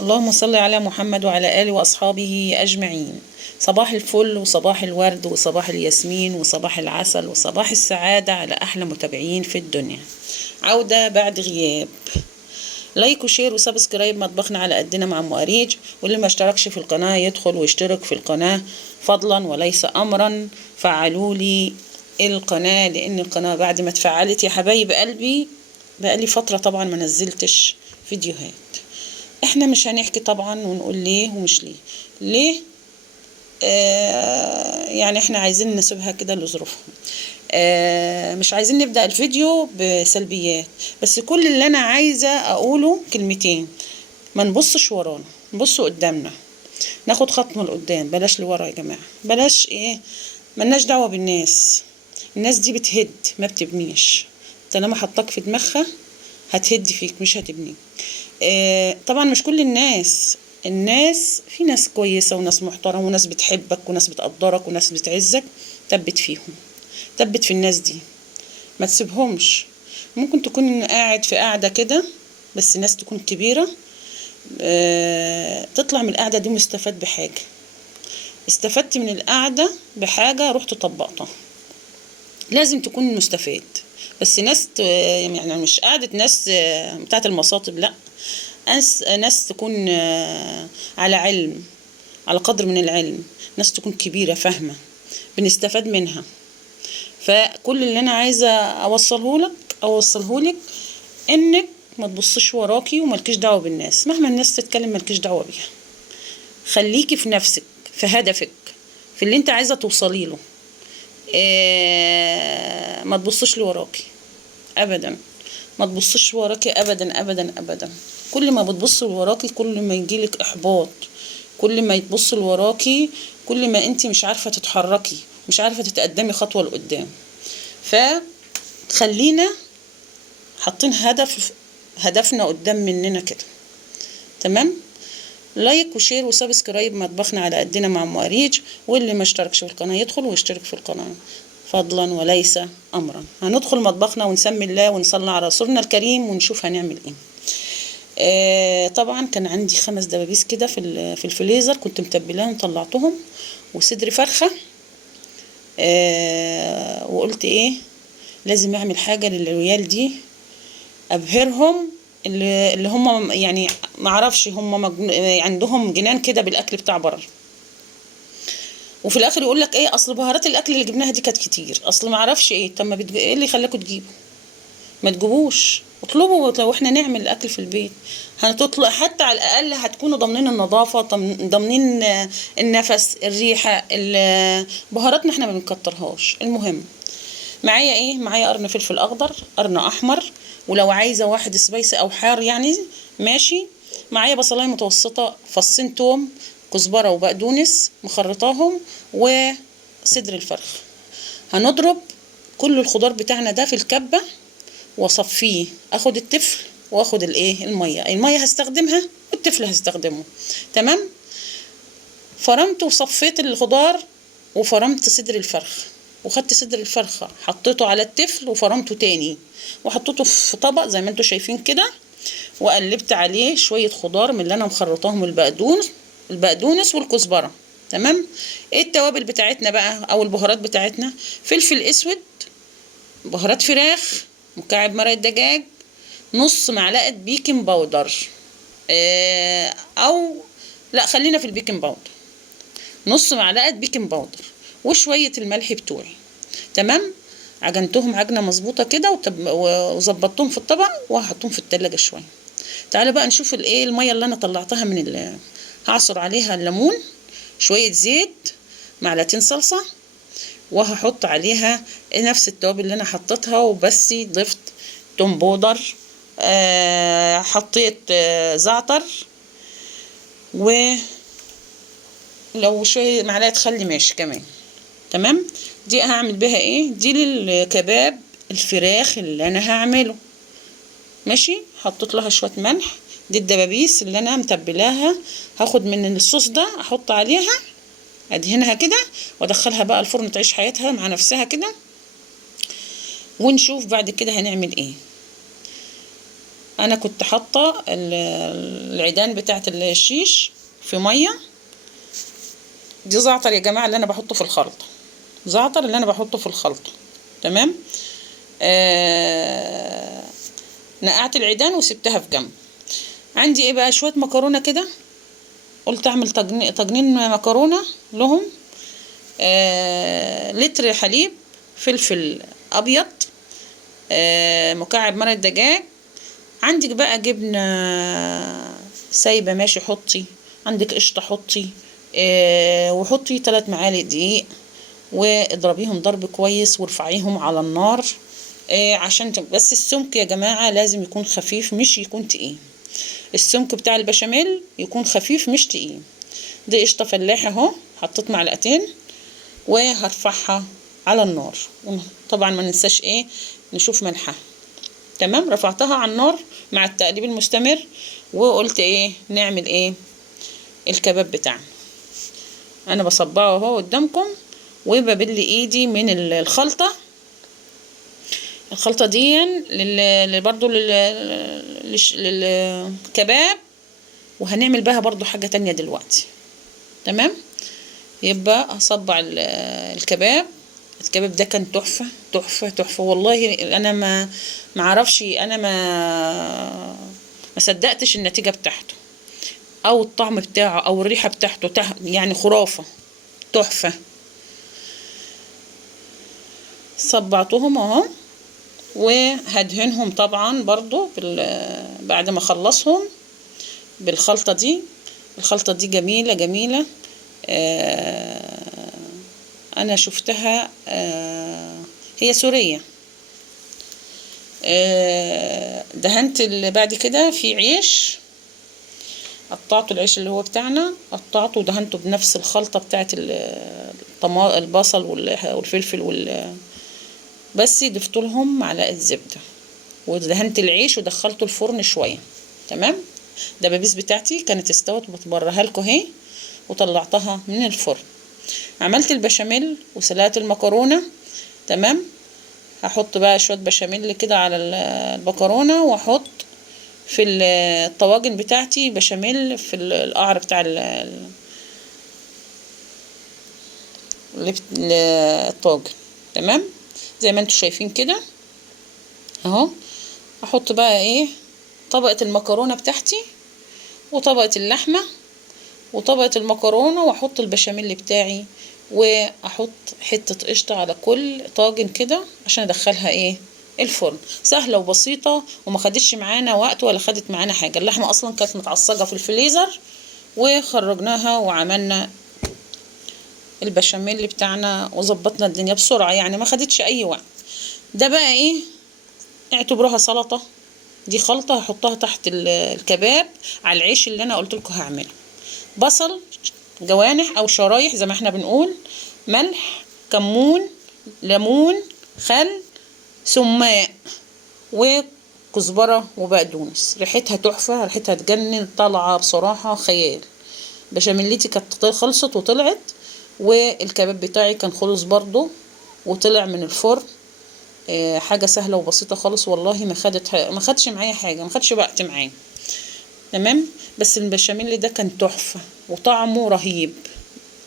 اللهم صل على محمد وعلى آله وأصحابه أجمعين. صباح الفل وصباح الورد وصباح الياسمين وصباح العسل وصباح السعادة على أحلى متابعين في الدنيا. عودة بعد غياب. لايك وشير وسبسكرايب مطبخنا على قدنا مع أم أريج، واللي ما اشتركش في القناة يدخل ويشترك في القناة فضلا وليس أمرا. فعلوا لي القناة لأن القناة بعد ما اتفعلت يا حبايب قلبي بقالي فترة طبعا ما نزلتش فيديوهات. احنا مش هنحكي طبعا ونقول ليه ومش ليه. يعني احنا عايزين نسيبها كده لظروفها. مش عايزين نبدأ الفيديو بسلبيات، بس كل اللي انا عايزة اقوله كلمتين: ما نبصش ورانا، نبص قدامنا، ناخد خطوة لقدام، بلاش لورا يا جماعة. بلاش ملناش دعوة بالناس. الناس دي بتهد ما بتبنيش. طالما حطاك في دماغها هتهد فيك مش هتبنيك. طبعا مش كل الناس في ناس كويسة وناس محترمة وناس بتحبك وناس بتقدرك وناس بتعزك. ثبت فيهم، ثبت في الناس دي، ما تسيبهمش. ممكن تكون قاعد في قاعدة كده بس ناس تكون كبيرة، تطلع من القاعدة دي مستفاد بحاجة. استفدت من القاعدة بحاجة رحت طبقتها، لازم تكون مستفاد. بس ناس يعني مش قاعدة ناس بتاعت المصاطب، لا، ناس تكون على علم، على قدر من العلم، ناس تكون كبيرة فاهمة بنستفاد منها. فكل اللي انا عايزة اوصله لك انك ما تبصش وراكي وملكيش دعوة بالناس. مهما الناس تتكلم ملكيش دعوة بيها. خليكي في نفسك، في هدفك، في اللي انت عايزة توصلي له. ما تبصش لوراكي ابدا، ما تبصش وراكي ابدا ابدا ابدا. كل ما بتبص لوراكي كل ما يجيلك احباط. كل ما يتبص لوراكي كل ما انت مش عارفة تتحركي، مش عارفة تتقدمي خطوة لقدام. فخلينا حاطين هدفنا قدام مننا كده. تمام. لايك وشير وسبسكرايب مطبخنا على قدنا مع ام أريج، واللي ما اشتركش في القناة يدخل ويشترك في القناة فضلا وليس امرا. هندخل مطبخنا ونسمي الله ونصلي على رسولنا الكريم ونشوف هنعمل ايه. طبعا كان عندي 5 دبابيس كده في الفريزر، كنت متبلاهم طلعتهم، وصدر فرخة. وقلت ايه، لازم اعمل حاجة للعيال دي ابهرهم. اللي هم يعني معرفش هم عندهم جنان كده بالاكل بتاع بره. وفي الاخر يقول لك ايه، اصل بهارات الاكل اللي جبناها دي كانت كتير، اصل ما اعرفش ايه. طب ما ايه اللي خلاكم تجيبوا؟ ما تجيبوش، اطلبوا. لو احنا نعمل الاكل في البيت هتطلع حتى على الاقل هتكونوا ضامنين النظافه، ضامنين النفس، الريحه. بهاراتنا احنا ما بنكترهاش. المهم معايا ايه؟ معايا قرن فلفل اخضر، قرن احمر، ولو عايزه واحد سبايسي او حار يعني ماشي. معايا بصلايه متوسطه، فصين توم، كزبره وبقدونس مخرطاهم، وصدر الفرخ. هنضرب كل الخضار بتاعنا ده في الكبه واصفيه. اخد التفل واخد الميه هستخدمها والتفل هستخدمه. تمام. فرمت وصفيت الخضار وفرمت صدر الفرخ، وخدت صدر الفرخة حطيته على التفل وفرمته تاني وحطيته في طبق زي ما انتوا شايفين كده، وقلبت عليه شوية خضار من اللي انا مخرطاهم، البقدونس والكزبرة. تمام. ايه التوابل بتاعتنا بقى او البهارات بتاعتنا؟ فلفل اسود، بهارات فراخ، مكعب مرق دجاج، نص معلقة بيكنج باودر، او لا خلينا في البيكنج باودر، نص معلقة بيكنج باودر، وشوية الملح بتوعي. تمام. عجنتهم عجنة مظبوطة كده وظبطتهم في الطبق وهحطهم في التلاجة شوية. تعالى بقى نشوف المية اللي انا طلعتها هعصر عليها الليمون، شوية زيت، معلقتين صلصة، وهحط عليها نفس التوابل اللي انا حطيتها، وبس ضفت توم بودر، حطيت زعتر، ولو شوية معلقة خل ماشي كمان. تمام. دي هعمل بها ايه؟ دي للكباب الفراخ اللي انا هعمله. ماشي. حطيت لها شوية ملح. دي الدبابيس اللي انا متبلاها، هاخد من الصوص ده احط عليها، ادهنها كده وادخلها بقى الفرن تعيش حياتها مع نفسها كده، ونشوف بعد كده هنعمل ايه. انا كنت حاطه العيدان بتاعه الشيش في ميه. دي زعتر يا جماعه اللي انا بحطه في الخلطه، زعتر اللي انا بحطه في الخلطه. تمام. نقعت العيدان وسبتها في جنب. عندي ايه بقى، شويه مكرونه كده، قلت اعمل طاجنين مكرونه لهم. لتر حليب، فلفل ابيض، مكعب مرق دجاج. عندك بقى جبنه سايبه ماشي حطي، عندك قشطه حطي، وحطي 3 معالق دقيق، واضربيهم ضرب كويس وارفعيهم على النار. عشان بس السمك يا جماعه لازم يكون خفيف مش يكون تقيل. السمك بتاع البشاميل يكون خفيف مش تقيل. دي قشطه فلاحه اهو، حطيت معلقتين وهرفعها على النار. طبعا ما ننساش ايه، نشوف ملحها. تمام. رفعتها على النار مع التقليب المستمر، وقلت ايه نعمل ايه الكباب بتاعنا. انا بصبعه اهو قدامكم، وببل ايدي من الخلطه. الخلطه دي برضو للكباب، وهنعمل بها برضو حاجه تانية دلوقتي. تمام. يبقى اصبع الكباب. الكباب ده كان تحفه تحفه تحفه والله. انا ما اعرفش، انا ما صدقتش النتيجه بتاعته، او الطعم بتاعه، او الريحه بتاعته، يعني خرافه تحفه. صبعتهم اهو، وهدهنهم طبعا برضو بعد ما اخلصهم بالخلطه دي. الخلطه دي جميله جميله. انا شفتها، هي سوريه. دهنت بعد كده في عيش، قطعته العيش اللي هو بتاعنا، قطعته ودهنته بنفس الخلطه بتاعت البصل والفلفل بس ضفت لهم معلقه زبده، ودهنت العيش ودخلته الفرن شويه. تمام. الدبابيس بتاعتي كانت استوت وبتبرها لكم اهي، وطلعتها من الفرن. عملت البشاميل وسلقت المكرونه. تمام. هحط بقى شويه بشاميل كده على المكرونه، واحط في الطواجن بتاعتي بشاميل في القعر بتاع الطاجن. تمام. زي ما انتم شايفين كده اهو. احط بقى ايه طبقه المكرونه بتاعتي، وطبقه اللحمه، وطبقه المكرونه، واحط البشاميل بتاعي، واحط حته قشطه على كل طاجن كده عشان ادخلها ايه الفرن. سهله وبسيطه، وما خدتش معانا وقت ولا خدت معانا حاجه. اللحمه اصلا كانت متعصجه في الفريزر، وخرجناها وعملنا البشاميل بتاعنا وظبطنا الدنيا بسرعه، يعني ما خدتش اي وقت. ده بقى ايه، اعتبروها سلطه. دي خلطه هحطها تحت الكباب على العيش اللي انا قلت لكم هعمله. بصل جوانح او شرايح زي ما احنا بنقول، ملح، كمون، ليمون، خل، سماق، وكزبره وبقدونس. ريحتها تحفه، ريحتها تجنن، طالعه بصراحه خيال. بشاميلتي كانت خلصت وطلعت، والكباب بتاعي كان خلص برضو وطلع من الفرن. حاجه سهله وبسيطه خالص والله. ما خدش معايا حاجه، ما خدش وقت معايا. تمام. بس البشاميل ده كان تحفه وطعمه رهيب.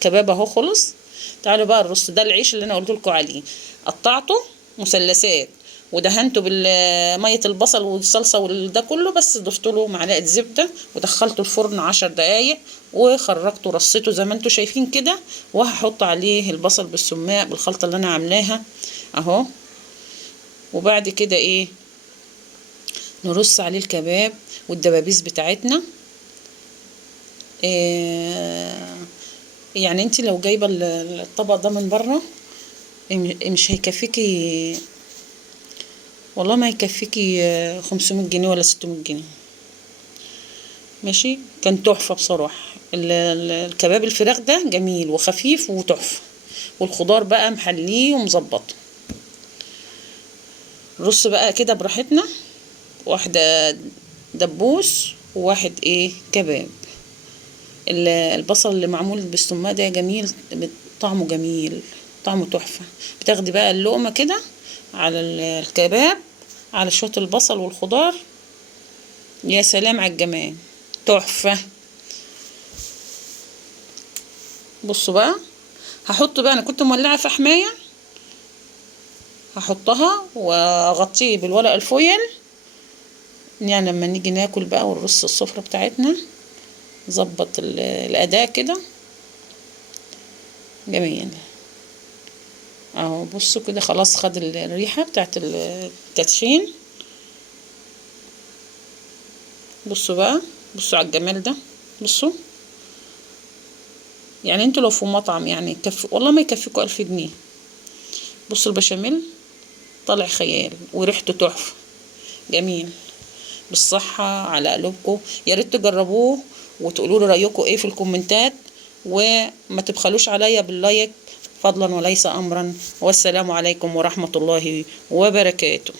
كباب اهو خلص. تعالوا بقى الرص ده، العيش اللي انا قلت لكم عليه قطعته مثلثات، ودهنته بالميه البصل والصلصه وده كله، بس ضفت له معلقه زبده ودخلته الفرن 10 دقايق، وخرجته رصيته زي ما انتم شايفين كده. وهحط عليه البصل بالسماق بالخلطه اللي انا عاملاها اهو. وبعد كده ايه، نرص عليه الكباب والدبابيس بتاعتنا. يعني انت لو جايبه الطبق ده من بره مش هيكفيكي والله، ما هيكفيكي 500 جنيه ولا 600 جنيه. ماشي. كان تحفه بصراحه. الكباب الفراخ ده جميل وخفيف وتحفه، والخضار بقى محليه ومظبطه. رص بقى كده براحتنا، واحده دبوس وواحد ايه كباب. البصل اللي معمول بالسماق ده جميل، طعمه جميل، طعمه تحفة. بتاخدي بقى اللقمة كده على الكباب، على شوية البصل والخضار، يا سلام على الجمال، تحفة. بصوا بقى، هحط بقى، انا كنت مولعة في حماية، هحطها واغطيه بالورق الفويل، يعني لما نيجي ناكل بقى ونرص السفرة بتاعتنا، نظبط الأداء كده جميل اهو. بصوا كده خلاص خد الريحة بتاعت التدشين. بصوا بقى، بصوا على الجمال ده. بصوا، يعني انتوا لو في مطعم يعني يكفي والله ما يكفيكوا 1000 جنيه. بصوا البشاميل طالع خيال وريحته تحفة جميل. بالصحة على قلوبكم، يا ريت تجربوه وتقولوا لي رأيكم ايه في الكومنتات، وما تبخلوش عليا باللايك فضلا وليس أمرا. والسلام عليكم ورحمة الله وبركاته.